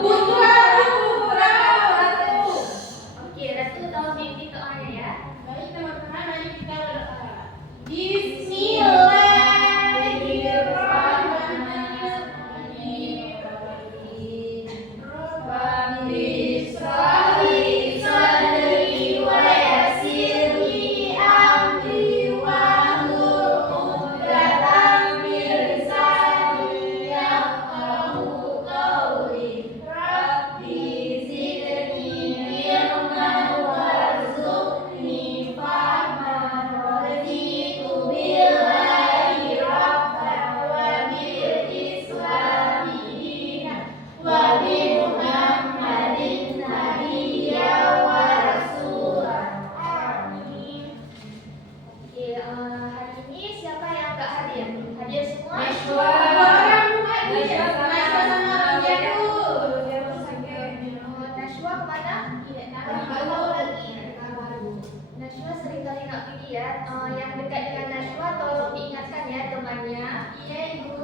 Putra. Oke, Ratu tolong pimpin doanya ya. Baik teman-teman, mari kita berdoa. Bismillahirrahmanirrahim. Rabbi shrahli sadri wa yassirli amri wahlul 'uqdatam min lisani yafqahu qawli. Rabbi zidni ilman warzuqni fahman raditu billahi rabban wa bil islami dinan wa bi Muhammadin nabiyyan wa rasulan. Amin. Oke, hari ini siapa yang nggak hadir? Hadir semua? Najwa Najwa kemana? Baru lagi. Najwa sering kali nggak pergi ya. Yang dekat dengan Najwa tolong diingatkan ya temannya. Iya, Ibu.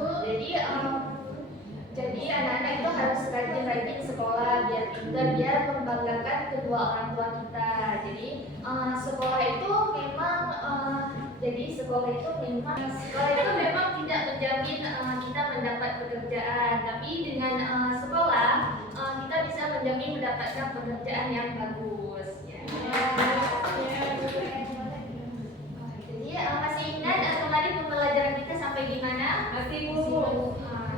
Jadi anak-anak itu harus rajin-rajin sekolah biar pintar, biar membanggakan kedua orang tua kita. Jadi sekolah itu memang tidak menjamin kita mendapat pekerjaan, tapi dengan sekolah kita bisa menjamin mendapatkan pekerjaan yang bagus. Ya. Jadi masih ingat kemarin pembelajaran kita sampai gimana? Masih Bu.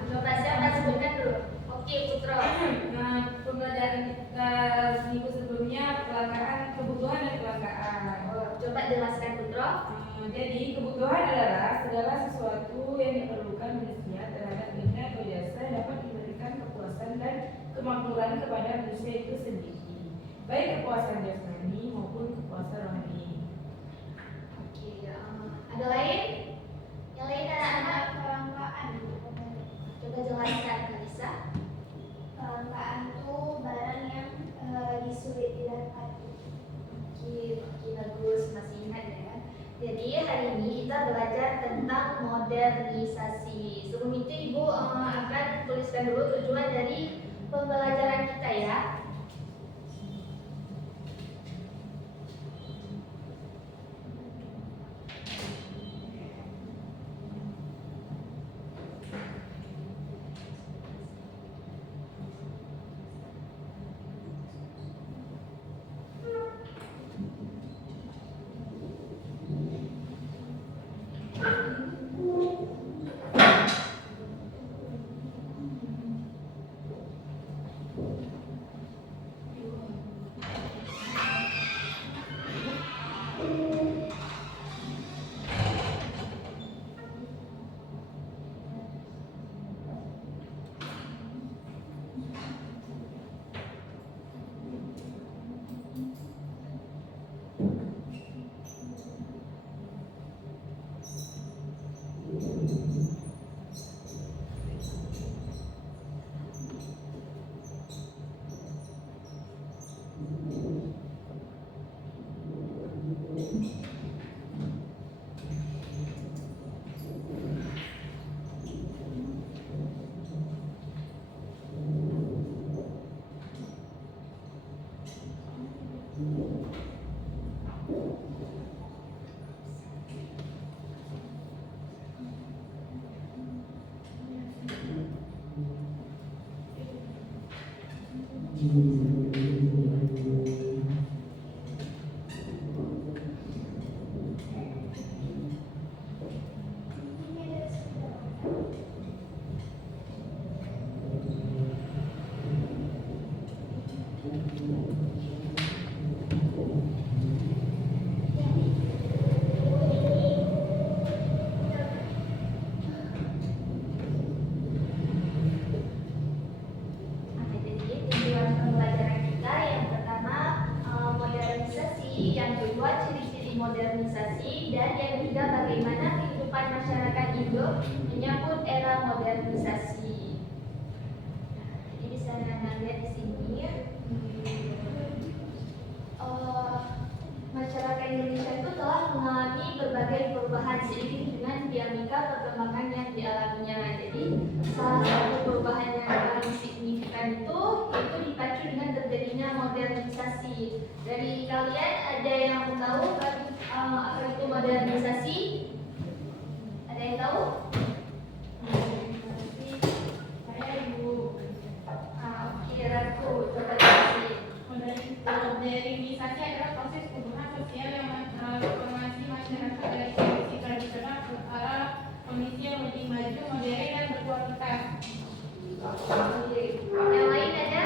Coba siapa sebutkan dulu. Oke, Putro. Nah, pembelajaran kita minggu sebelumnya kebutuhan dan kelangkaan. Coba jelaskan Putro. Jadi kebutuhan adalah segala sesuatu yang diperlukan manusia terhadap benda atau jasa yang dapat memberikan kepuasan dan kemakmuran kepada manusia itu sendiri, baik kepuasan jasmani maupun kepuasan rohani. Oke, ada lain? Yang lain anak-anak? Kelangkaan. Coba jelaskan Kalisa. Kelangkaan itu barang yang lagi sulit didapati. Oke, bagus, masih ingat ya. Jadi hari ini kita belajar tentang modernisasi. Sebelum itu Ibu akan tuliskan dulu tujuan dari pembelajaran kita ya. modernisasi, dan yang ketiga bagaimana kehidupan masyarakat Indo menyambut era modernisasi. Jadi bisa Anda lihat di sini, masyarakat Indonesia itu telah mengalami berbagai perubahan seiring dengan dinamika perkembangan yang dialaminya. Jadi salah satu perubahan yang paling signifikan itu apa itu modernisasi? Ada yang tahu? Saya Ibu. Oke, Ratu, coba kasih. Modernisasi adalah proses perubahan sosial yang transformasi masyarakat dari kondisi tradisional ke arah kondisi yang lebih maju, modern dan berkualitas. Yang lain ada?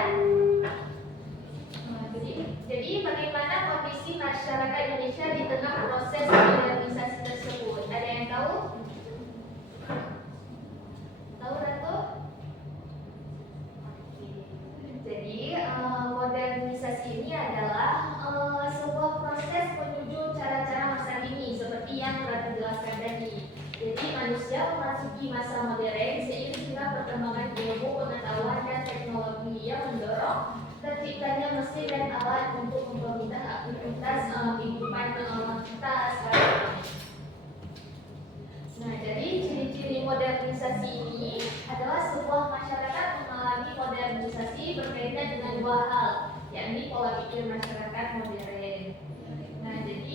Jadi bagaimana kondisi masyarakat Indonesia di tengah proses modernisasi tersebut? Ada yang tahu? Tahu, Ratu? Jadi modernisasi ini adalah sebuah proses menuju cara-cara masa kini seperti yang Ratu jelaskan tadi. Jadi manusia memasuki masa modern seiring dengan perkembangan ilmu, pengetahuan dan teknologi yang mendorong terciptanya mesin dan alat untuk mempermudah aktivitas kehidupan kita sekarang. Nah, jadi ciri-ciri modernisasi ini adalah sebuah masyarakat mengalami modernisasi berkaitan dengan dua hal, yakni pola pikir masyarakat modern. Nah, jadi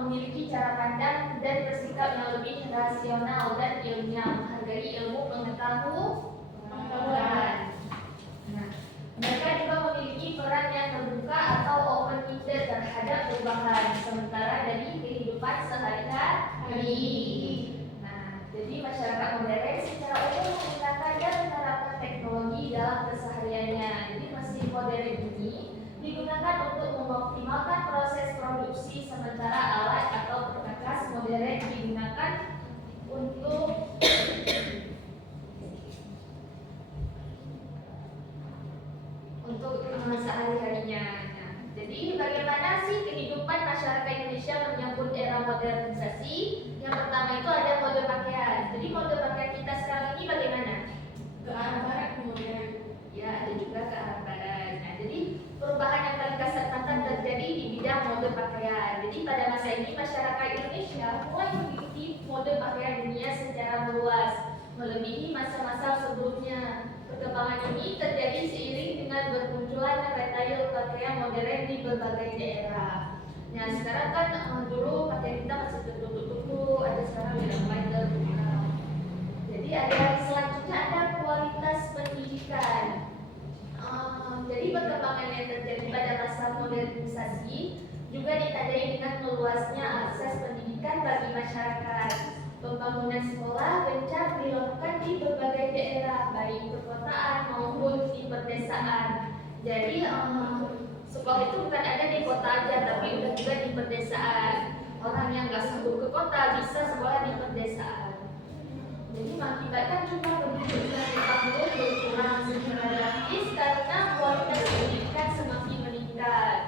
memiliki cara pandang dan bersikap yang lebih rasional dan ilmiah, menghargai ilmu pengetahuan. Nah, mereka juga memiliki peran yang terbuka atau open-minded terhadap perubahan, sementara dari kehidupan sehari-hari. Nah, jadi masyarakat modern secara umum menggunakan dan menerapkan teknologi dalam kesehariannya. Jadi mesin modern ini digunakan untuk mengoptimalkan proses produksi, sementara alat atau perkakas modern digunakan untuk sehari-harinya. Nah, jadi bagaimana sih kehidupan masyarakat Indonesia menyambut era modernisasi? Yang pertama itu ada mode pakaian. Jadi mode pakaian kita sekarang ini bagaimana? Ke arah barat kemudian. Ya, ada juga ke arah barat. Nah, jadi perubahan yang paling kasat mata terjadi di bidang mode pakaian. Jadi pada masa ini masyarakat Indonesia mulai mengikuti mode pakaian dunia secara luas, melebihi masa-masa sebelumnya. Perkembangan ini terjadi seiring dengan bermunculan retail pakaian modern di berbagai daerah. Nah, sekarang kan dulu pakaian kita masih tertutup-tutup, ada sekarang yang mulai terbuka. Jadi ada selanjutnya ada kualitas pendidikan. Jadi perkembangan yang terjadi pada masa modernisasi juga ditandai dengan meluasnya akses pendidikan bagi masyarakat. Pembangunan sekolah gencar dilakukan di berbagai daerah, baik perkotaan maupun di perdesaan. Jadi sekolah itu bukan ada di kota aja, tapi udah juga di perdesaan. Orang yang nggak sanggup ke kota bisa sekolah di perdesaan. Jadi mengakibatkan jumlah penduduk yang ditanggung berkurang secara drastis karena kualitas pendidikan semakin meningkat.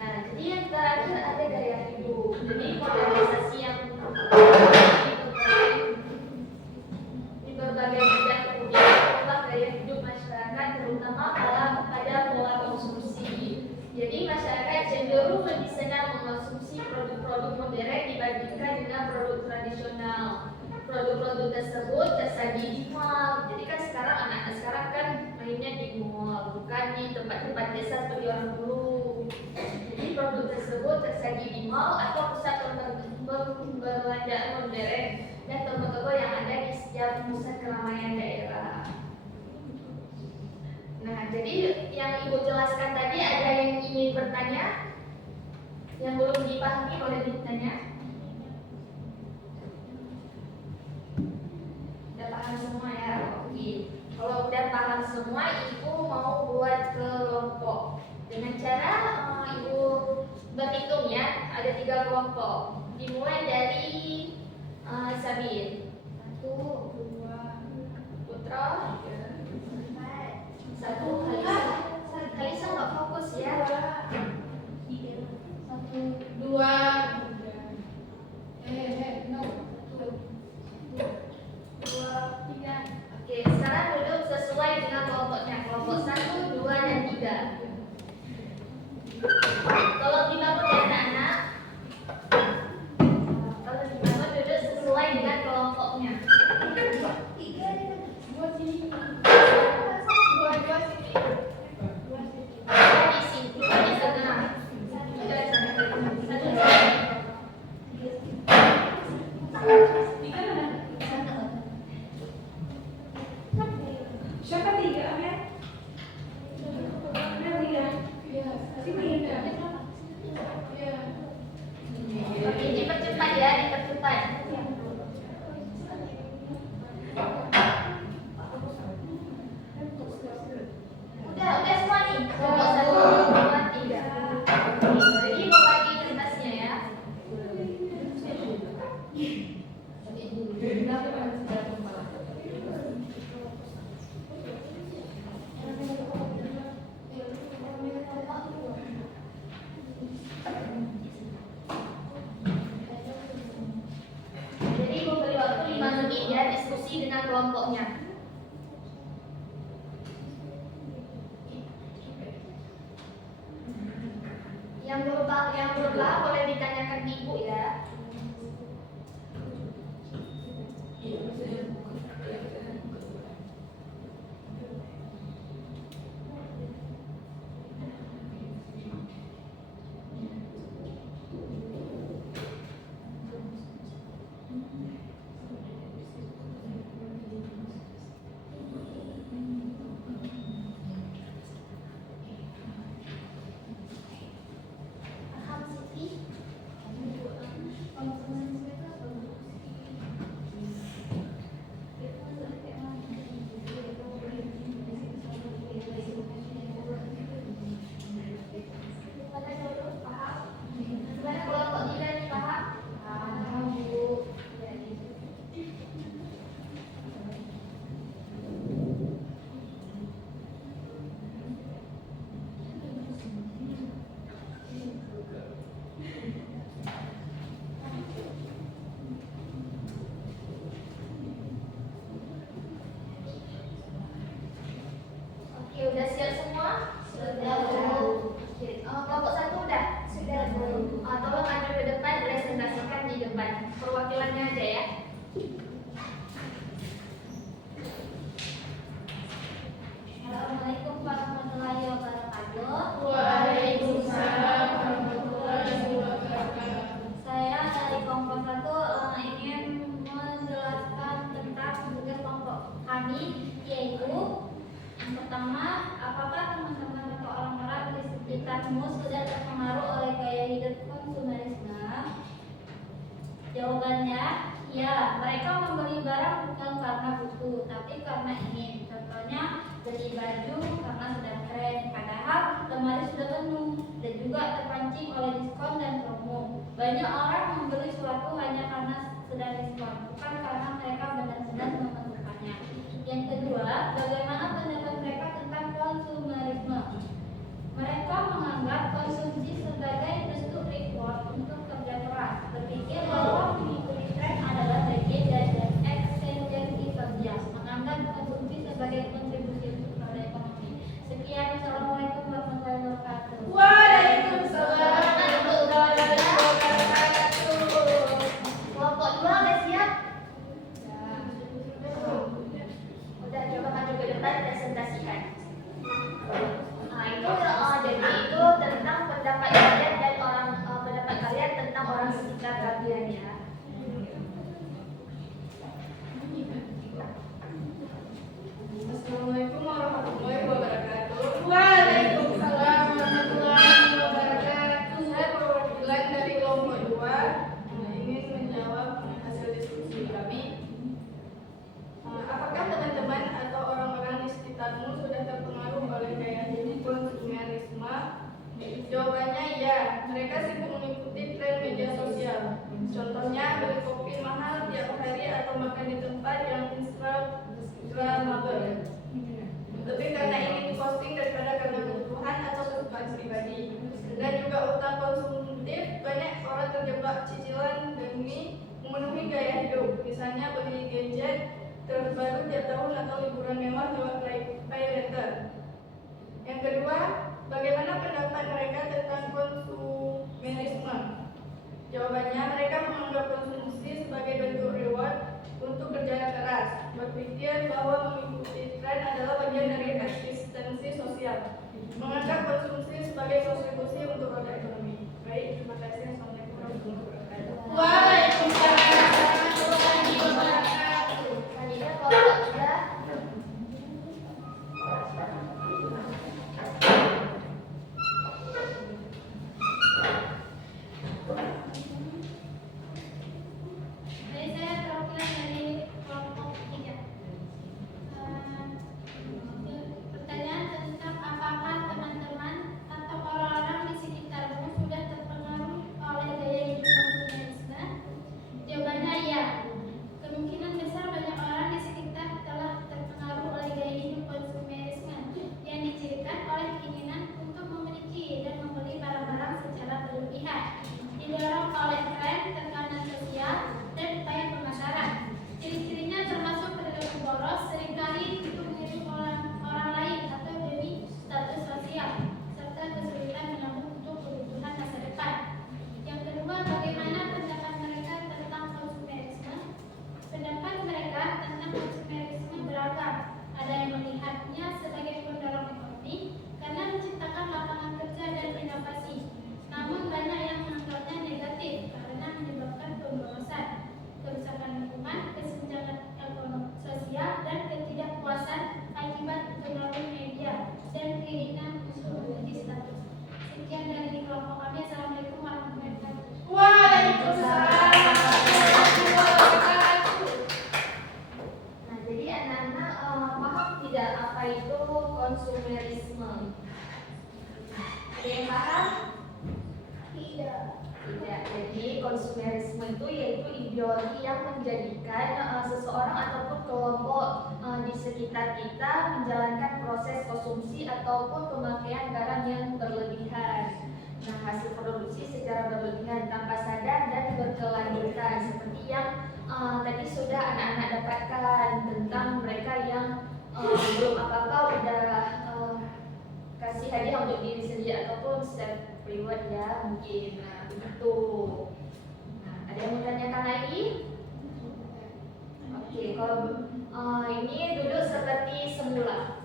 Nah, jadi yang terakhir ada gaya hidup. Jadi modernisasi yang di berbagai bidang kemudian mengubah gaya hidup masyarakat, terutama pada pola konsumsi. Jadi masyarakat cenderung lebih senang mengonsumsi produk-produk modern dibandingkan dengan produk tradisional. Produk-produk tersebut tersaji di mall. Jadi kan sekarang anak-anak sekarang kan mainnya di mall, bukan di tempat-tempat desa seperti orang dulu. Jadi produk tersebut tersaji di mall atau pusat perbelanjaan modern dan toko-toko yang ada di setiap pusat keramaian daerah. Nah, jadi yang Ibu jelaskan tadi, ada yang ingin bertanya? Yang belum dipahami boleh ditanya. Udah paham semua ya? Oke. Kalau udah paham semua, Ibu mau buat kelompok. Dengan cara Ibu berhitung ya, ada 3 kelompok. Dimulai dari Sabin. 1, 2, Putra. 1, Kalisa nggak fokus ya. 1, 2, no. 2, 3. Oke, sekarang duduk sesuai dengan kelompoknya. Kelompok 1, 2, dan 3. Tolong dibangun ya anak-anak. Kalau dibangun duduk sesuai dengan kelompoknya. 3 buat sini. yang belum paham boleh ditanyakan ke Ibu ya. Iya, maksudnya bukan. Paham Siti? Gimana dulu? Paham? Gimana kalau kok tidak nih paham? Paham Bu. Ya, gitu. Oke, udah siap semua? Sudah Bu. Oke, kelompok satu udah? Sudah Bu. Tolong maju ke depan, presentasikan di depan. Perwakilannya aja ya. Assalamualaikum warahmatullahi wabarakatuh. Waalaikumsalam warahmatullahi wabarakatuh. Saya dari kelompok satu ingin menjelaskan tentang tugas kelompok kami, yaitu yang pertama, apakah teman-teman atau orang-orang di sekitarmu sudah terpengaruh oleh gaya hidup konsumerisme? Jawabannya, ya. Mereka membeli barang bukan karena butuh, tapi karena ingin. Contohnya, beli baju karena sedang tren, padahal lemari sudah penuh, dan juga terpancing oleh diskon dan promo. Banyak orang membeli sesuatu hanya karena sedang diskon, bukan karena mereka benar-benar membutuhkannya. Yang kedua, bagaimana pendapat mereka tentang konsumerisme? Mereka menganggap konsumsi sebagai bentuk reward untuk kerja keras, berpikir bahwa mengikuti tren adalah bagian dari eksistensi kerja, menganggap konsumsi sebagai kontribusi untuk roda ekonomi. Sekian, Assalamualaikum warahmatullahi wabarakatuh. Waalaikumsalam warahmatullahi wabarakatuh. Kelompok dua udah siap? Udah, coba maju ke depan, presentasikan. Jadi itu tentang pendapat kalian dan pendapat kalian tentang orang sekitar kalian ya. Assalamualaikum warahmatullahi wabarakatuh. Waalaikumsalam warahmatullahi wabarakatuh. Saya perwakilan dari kelompok 2 ingin menjawab hasil diskusi kami. Apakah teman-teman atau orang-orang di sekitarmu sudah terpengaruh oleh gaya hidup konsumerisme? Jawabannya ya. Mereka sibuk mengikuti tren media sosial. Contohnya beli kopi mahal tiap hari atau makan di tempat yang instagramable. Lebih karena ingin diposting daripada karena kebutuhan atau kesukaan pribadi. Dan juga utang konsumtif, banyak orang terjebak cicilan demi memenuhi gaya hidup. Misalnya beli gadget terbaru tiap tahun atau liburan mewah lewat pay letter. Yang kedua, bagaimana pendapat mereka tentang konsumerisme? Jawabannya, mereka menganggap konsumsi sebagai bentuk reward untuk kerja keras, berpikir bahwa mengikuti tren adalah bagian dari eksistensi sosial, menganggap konsumsi sebagai kontribusi untuk roda ekonomi. Baik, terima kasih. Assalamualaikum warahmatullahi wabarakatuh. Waalaikumsalam warahmatullahi wabarakatuh. Selanjutnya kelompok tiga. Saya perwakilan dari kelompok 3. apa itu konsumerisme? Ada yang paham? Tidak. Tidak. Jadi konsumerisme itu yaitu ideologi yang menjadikan seseorang ataupun kelompok di sekitar kita menjalankan proses konsumsi ataupun pemakaian barang yang berlebihan. Nah, hasil produksi secara berlebihan tanpa sadar dan berkelanjutan seperti yang tadi sudah anak-anak dapatkan tentang mereka yang belum apa-apa udah kasih hadiah untuk diri sendiri ataupun self reward ya mungkin. Nah, begitu. Nah, ada yang mau tanyakan lagi? Oke, kalau ini duduk seperti semula.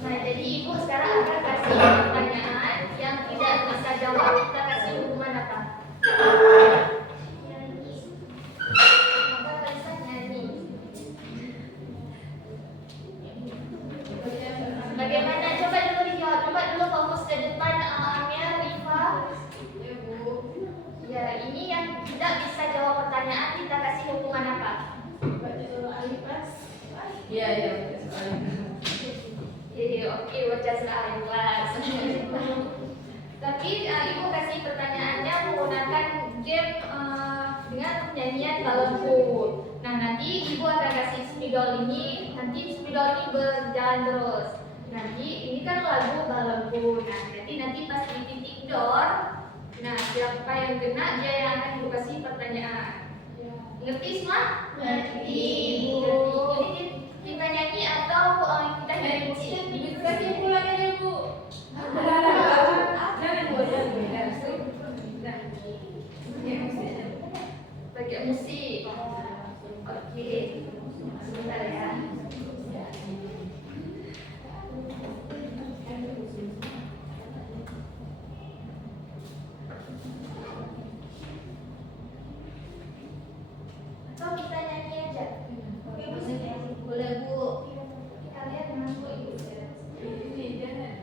Nah, jadi ibu sekarang akan kasih pertanyaan yang tidak bisa jawab, kita kasih hukuman apa? Apa bisa nyanyi? Bagaimana? Coba dulu dijawab. Coba dulu fokus ke depan. Amel, Rifa. Ya Bu. Ya, ini yang tidak bisa jawab pertanyaan kita kasih hukuman apa? Baca dulu Alifas. Iya, iya, soalnya. Oke, baca surah Al-Ikhlas. Tapi ibu kasih pertanyaannya menggunakan game dengan penyanyian balonku. Nah, nanti ibu akan kasih spidol ini, nanti spidol ini berjalan terus. Nanti ini kan lagu balonku. Nah, nanti pas di titik door, nah siapa yang kena dia yang akan ibu kasih pertanyaan. Ngerti semua? Ngerti. Jadi kita nyanyi atau kita nyanyi musik? Kasih pulang aja Bu. Jangan buat yang beda. Nah, ya maksudnya. Pakai musik. Oke. Sebentar ya. Atau kita nyanyi aja. Oke Bu, sini. Boleh Bu. Kalian mampu ibu. Ini jangan.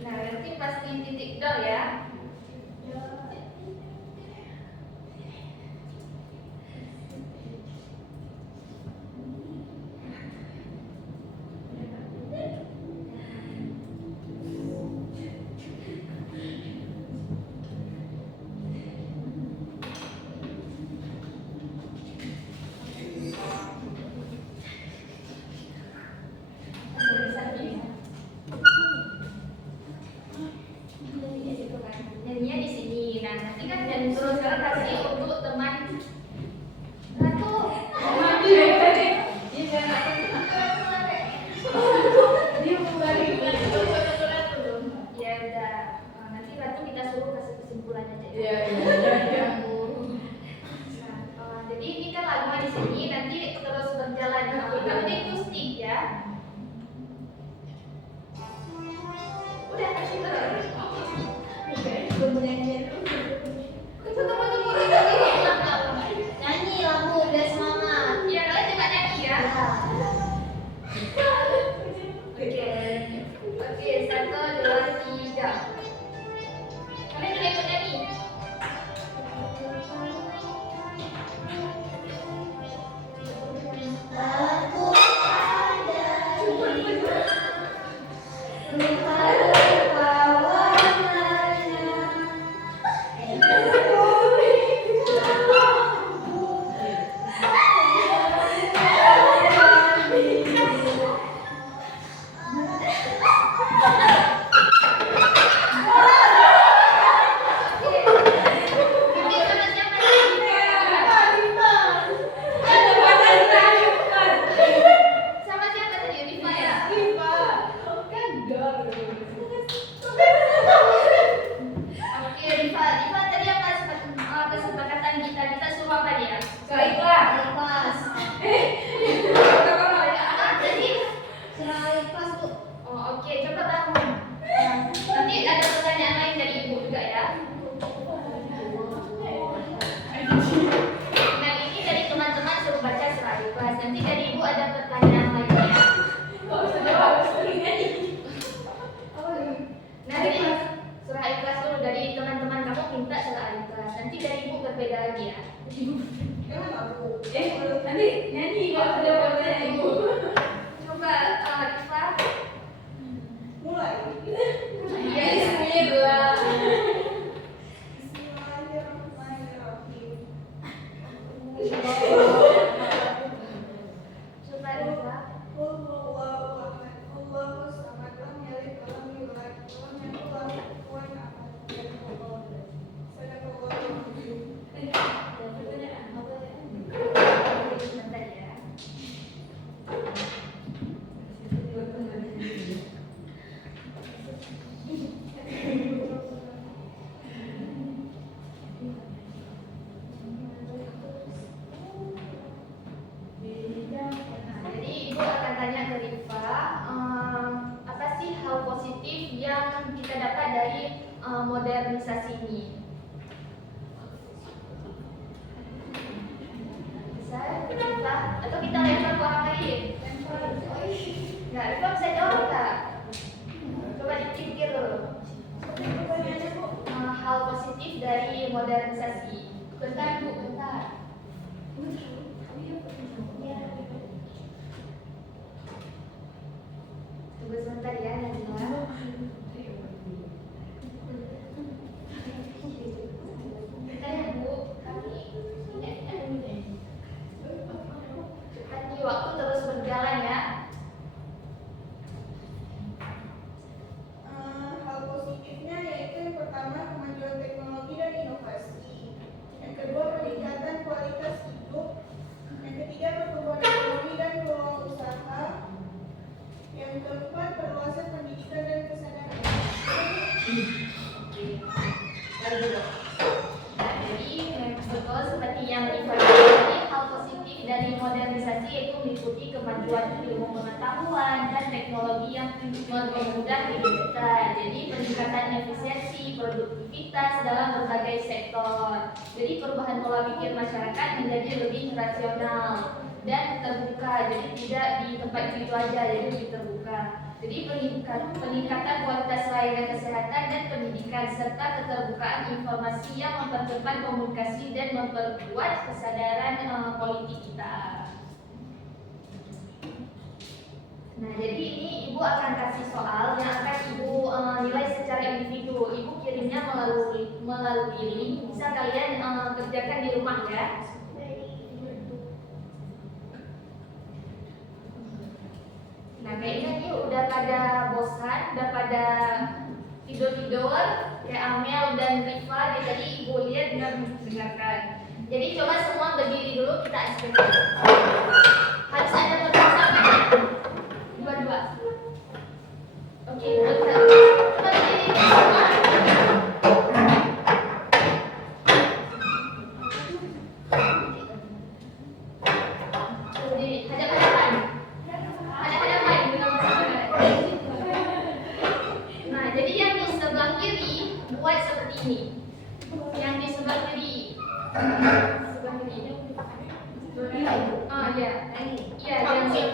Nah, nanti pas di titik door ya. Nah ini dari teman-teman suruh baca surah Al-Ikhlas. Nanti dari ibu ada pertanyaan lagi ya. Kok bisa jawab? Nanti surah Al-Ikhlas dulu dari teman-teman kamu minta surah Al-Ikhlas. Nanti dari ibu berbeda lagi ya. Nanti nyanyi kalau ada pertanyaan ibu. Coba Rifa. Mulai. Iya, bismillah. Bismillahirrahmanirrahim. Coba Rifa. Qul huwallahu ahad, Allahus samad, lam yalid wa lam yulad, wa lam yakul lahu kufuwan ahad. Sadaqallahul azim. Sebentar ya. Jadi ibu akan tanya ke Rifa, apa sih hal positif yang kita dapat dari modernisasi ini? Bisa Rifa? Atau kita lempar ke orang lain? Nggak, Rifa bisa jawab nggak? Coba dipikir dulu. Hal positif dari modernisasi. Bentar bu, bentar. Tunggu sebentar ya, Najwa. Bentar ya bu, kami waktu terus berjalan ya. Hal positifnya yaitu yang pertama kemajuan teknologi dan inovasi, yang kedua peningkatan kualitas hidup, yang ketiga pertumbuhan ekonomi dan peluang usaha, yang keempat perluasan pendidikan dan kesadaran. Jadi betul seperti yang Rifa tadi, hal positif dari modernisasi yaitu meliputi kemajuan ilmu pengetahuan dan teknologi yang mempermudah hidup kita. Jadi peningkatan efisiensi, produktivitas dalam berbagai sektor. Jadi perubahan pola pikir masyarakat menjadi lebih rasional dan terbuka. Jadi tidak di tempat itu aja, jadi lebih terbuka. Jadi peningkatan kualitas layanan kesehatan dan pendidikan serta keterbukaan informasi yang mempercepat komunikasi dan memperkuat kesadaran politik kita. Nah, jadi ini ibu akan kasih soal yang akan ibu nilai secara individu. Ibu kirimnya melalui link. Bisa kalian kerjakan di rumah ya. Nah, kayaknya ini udah pada bosan, udah pada tidur-tidur kayak Amel dan Rifa. Tadi ibu lihat dengarkan. Jadi coba semua berdiri dulu, kita ekspresi. Harus ada pertanyaan ya? Dua-dua. Oke, bentar. Coba berdiri semua. Berdiri, hadap-hadapan. Hadap-hadapan dengan pasangan. Nah, jadi yang di sebelah kiri buat seperti ini. Yang di sebelah kiri. Sebelah kiri. Oh ya. Iya, yang kiri.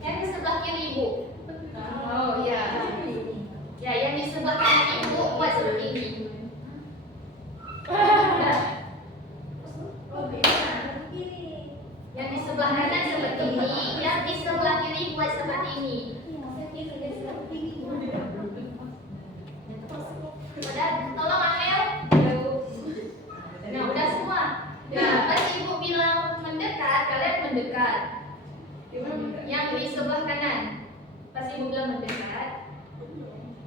Yang di sebelah kiri ibu. Oh ya. Ya, yang di sebelah kanan ibu buat seperti ini. Nah. Yang di sebelah kanan seperti ini, yang di sebelah kiri buat seperti ini. Udah, tolong Amel. Nah, udah semua. Nah, pas ibu bilang mendekat, kalian mendekat. Yang di sebelah kanan. Pas ibu bilang mendekat,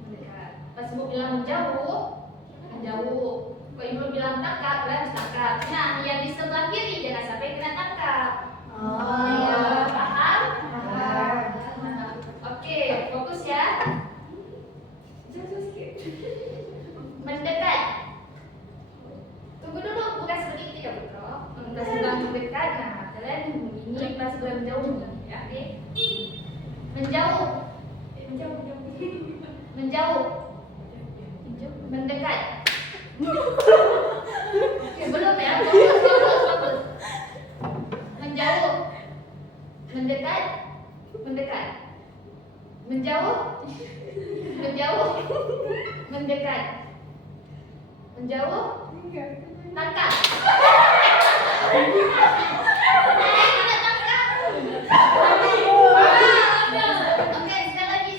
mendekat. Pas ibu bilang menjauh, menjauh. Kalau ibu bilang tangkap, kalian tangkap. Nah, yang di sebelah kiri jangan sampai kena tangkap. Paham? Paham. Oke, fokus ya. Mendekat. Tunggu dulu, bukan seperti itu ya Bro. Pas sudah mendekat, nah kalian ini pas sudah menjauh, ya, oke? Menjauh. Menjauh. Menjauh. Mendekat. Oke, belum ya. Fokus. Menjauh. Mendekat. Mendekat. Menjauh. Menjauh. Mendekat. Menjauh. Tangkap. Oke, sekali lagi.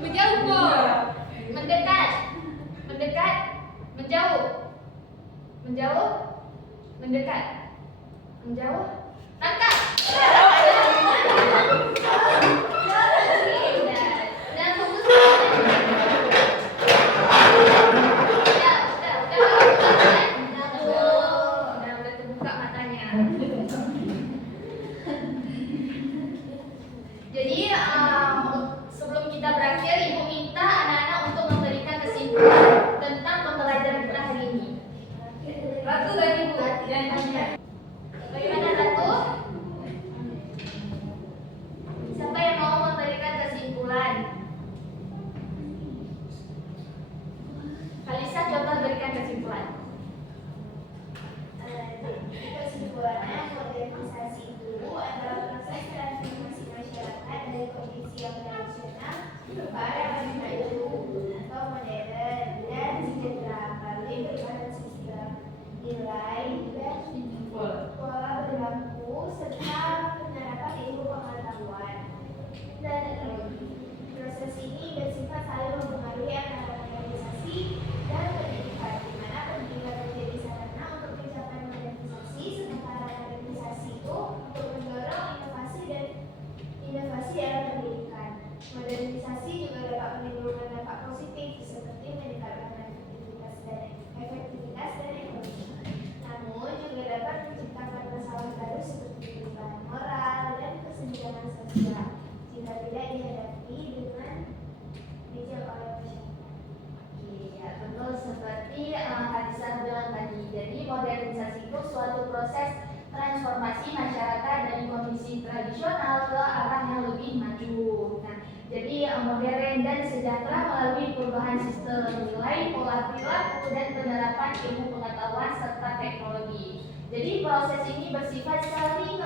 Menjauh kok. Mendekat. Menjauh. Mendekat. Menjauh. Tangkap. Dan fokus. Udah terbuka matanya. Jadi sebelum kita berakhir, Ibu minta anak-anak untuk memberikan kesimpulan tentang pembelajaran kita hari ini. Ratu tadi Bu, yang tanya. Bagaimana Ratu? Siapa yang mau memberikan kesimpulan? Kalisa coba berikan kesimpulan. Kesimpulannya, modernisasi itu adalah proses transformasi masyarakat dari kondisi yang tradisional ke arah yang maju atau modern dan sejahtera melalui perubahan sistem, nilai, dan pola berlaku serta penerapan ilmu pengetahuan dan teknologi. Proses ini bersifat saling mempengaruhi antara organisasi dan pendidikan, di mana pendidikan menjadi sarana untuk mencapai modernisasi, sementara modernisasi itu untuk mendorong inovasi dalam pendidikan. Modernisasi juga dapat menimbulkan dampak positif seperti meningkatkan efektivitas dan ekonomi. Namun juga dapat menciptakan masalah baru seperti perubahan moral dan kesenjangan sosial jika tidak dihadapi dengan bijak oleh masyarakat. Ya, betul seperti Kalisa bilang tadi. Jadi modernisasi itu suatu proses transformasi masyarakat dari kondisi tradisional ke arah yang lebih maju. Nah, jadi modern dan sejahtera melalui perubahan sistem nilai, pola perilaku, dan penerapan ilmu pengetahuan serta teknologi. Jadi proses ini bersifat saling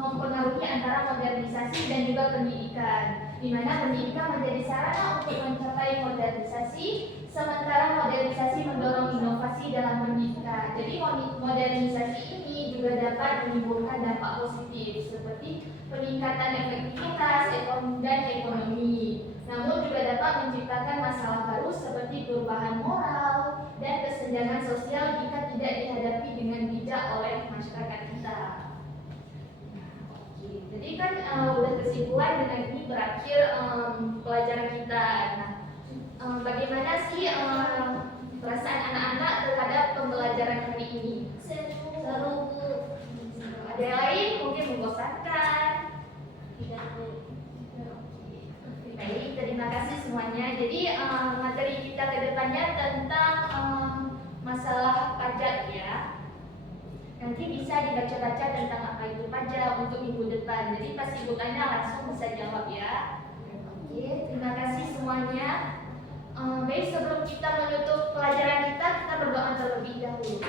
mempengaruhi antara modernisasi dan juga pendidikan, di mana pendidikan menjadi sarana untuk mencapai modernisasi, sementara modernisasi mendorong inovasi dalam pendidikan. Jadi modernisasi ini juga dapat menimbulkan dampak positif seperti peningkatan efektivitas dan ekonomi. Namun juga dapat menciptakan masalah baru seperti perubahan moral dan kesenjangan sosial jika tidak dihadapi dengan bijak oleh masyarakat kita. Jadi kan udah kesimpulan dengan ini berakhir pelajaran kita. Nah, bagaimana sih perasaan anak-anak terhadap pembelajaran hari ini? Seru. Ada yang lain mungkin membosankan? Tidak. Baik, terima kasih semuanya. Jadi materi kita ke depannya tentang masalah pajak ya. Nanti bisa dibaca-baca tentang apa itu pajak untuk minggu depan. Jadi pas ibu tanya langsung bisa jawab ya. Oke, terima kasih semuanya. Baik, sebelum kita menutup pelajaran kita berdoa terlebih dahulu.